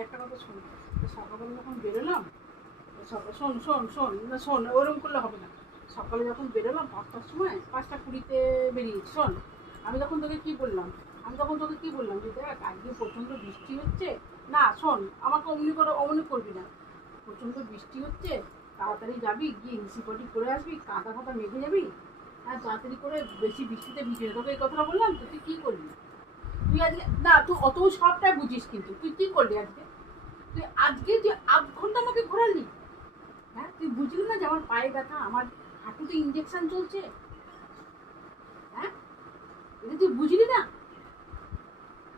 একটা কথা শোন সকালবেলা যখন বেরোলাম সকাল শোন শোন শোন, না শোন ওরকম করলে হবে না। সকালে যখন বেরোলাম পাঁচটার সময়, পাঁচটা কুড়িতে বেরিয়েছি, শোন। আমি তখন তোকে কি বললাম? আমি তখন তোকে কি বললাম যে দেখ, আজকে প্রচণ্ড বৃষ্টি হচ্ছে। না, শোন, আমাকে অমনি করে, অমনি করবি না। প্রচণ্ড বৃষ্টি হচ্ছে, তাড়াতাড়ি যাবি, গিয়ে নিশিপটি করে আসবি, কাদা ফাদা মেঘে যাবি। হ্যাঁ তাড়াতাড়ি করে বেশি বৃষ্টিতে ভিজে। তোকে এই কথাটা বললাম তো? আজকে না তুই অত সবটাই বুঝিস কিন্তু। তুই কী করলি আজকে? তুই আজকে তুই আধ ঘণ্টা আমাকে ঘোরালি? হ্যাঁ তুই বুঝলি না যে আমার পায়ে ব্যথা আমার হাঁটুতে ইঞ্জেকশন চলছে? হ্যাঁ? এটা তুই বুঝলি না?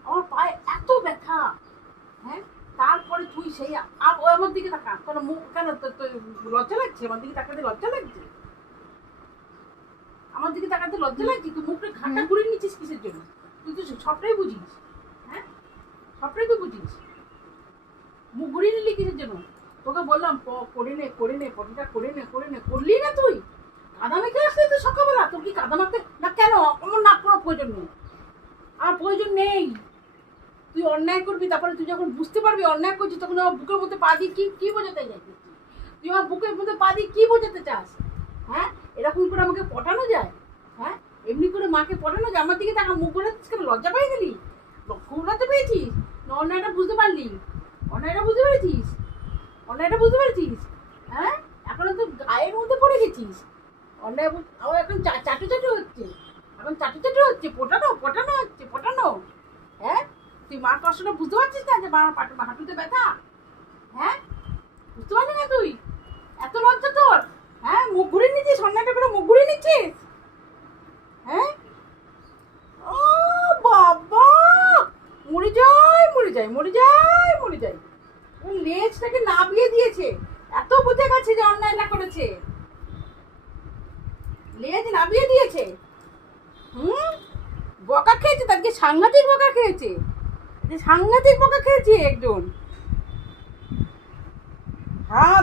আমার পায়ে এত ব্যথা। হ্যাঁ? তারপরে তুই সেই আর ও আমার দিকে তাকা। তোর মুখ কেন তোর তোর লজ্জা লাগছে? আমার দিকে তাকাতে লজ্জা লাগছে? আমার দিকে তাকাতে লজ্জা লাগছে? তুই মুখটা ঘাটা ঘুরে নিচ্ছিস কিসের জন্য? তুই তো সবটাই বুঝিস হ্যাঁ? সবটাই তুই বুঝিস। মুখ ঘুরিয়ে নিলি কিসের জন্য? তোকে বললাম করে নে করে নে, পটিটা করে নে করে নে, করলি না তুই? কাদা মেখে আসলি তো সকালবেলা? তোর কি কাদা মাখতে না কেন? আমার না কোনো প্রয়োজন নেই। আমার প্রয়োজন নেই। তুই অন্যায় করবি, তারপরে তুই যখন বুঝতে পারবি, অন্যায় করছিস, তখন আমার বুকের মধ্যে পা দিয়ে কি কি বোঝাতে চাইছিস তুই আমার বুকের মধ্যে পা দিয়ে কি বোঝাতে চাস? হ্যাঁ? এরকম করে আমাকে পটানো যায়? হ্যাঁ? এমনি করে মাকে পটানো যে, আমার দিকে তাকা মুখ করে কেন? লজ্জা পেয়ে গেলি? লজ্জা পেয়েছিস? না, অন্যায়টা বুঝতে পারলি? অন্যায়টা বুঝতে পেরেছিস? অন্যায়টা বুঝতে পেরেছিস? হ্যাঁ? এখন তো গায়ের মধ্যে পড়ে গেছিস। অন্যায় আবার এখন চাটু চাটু হচ্ছে। এখন চাটু চাটু হচ্ছে, পটানো পটানো হচ্ছে, পটানো। হ্যাঁ? তুই মার কষ্টটা বুঝতে পারছিস না যে পাটু হাঁটুতে ব্যথা? হ্যাঁ? বুঝতে পারলি না তুই এত লজ্জা তোর হ্যাঁ মুখ ঘুরে নিচ্ছিস অন্যায়টা করে মুখ ঘুরে নিচ্ছিস হ্যাঁ ও বাবা মরে যায়, মরে যায় মরে যায়। মরে যায় ও লেজটাকে নাবিয়ে দিয়েছে। এত বুঝে গেছে যে অন্যায় না করেছে। লেজ নাবিয়ে দিয়েছে। হুম? বকা খেয়েছে তাদেরকে সাংঘাতিক বকা খেয়েছে? সাংঘাতিক বকা খেয়েছে একজন। হাত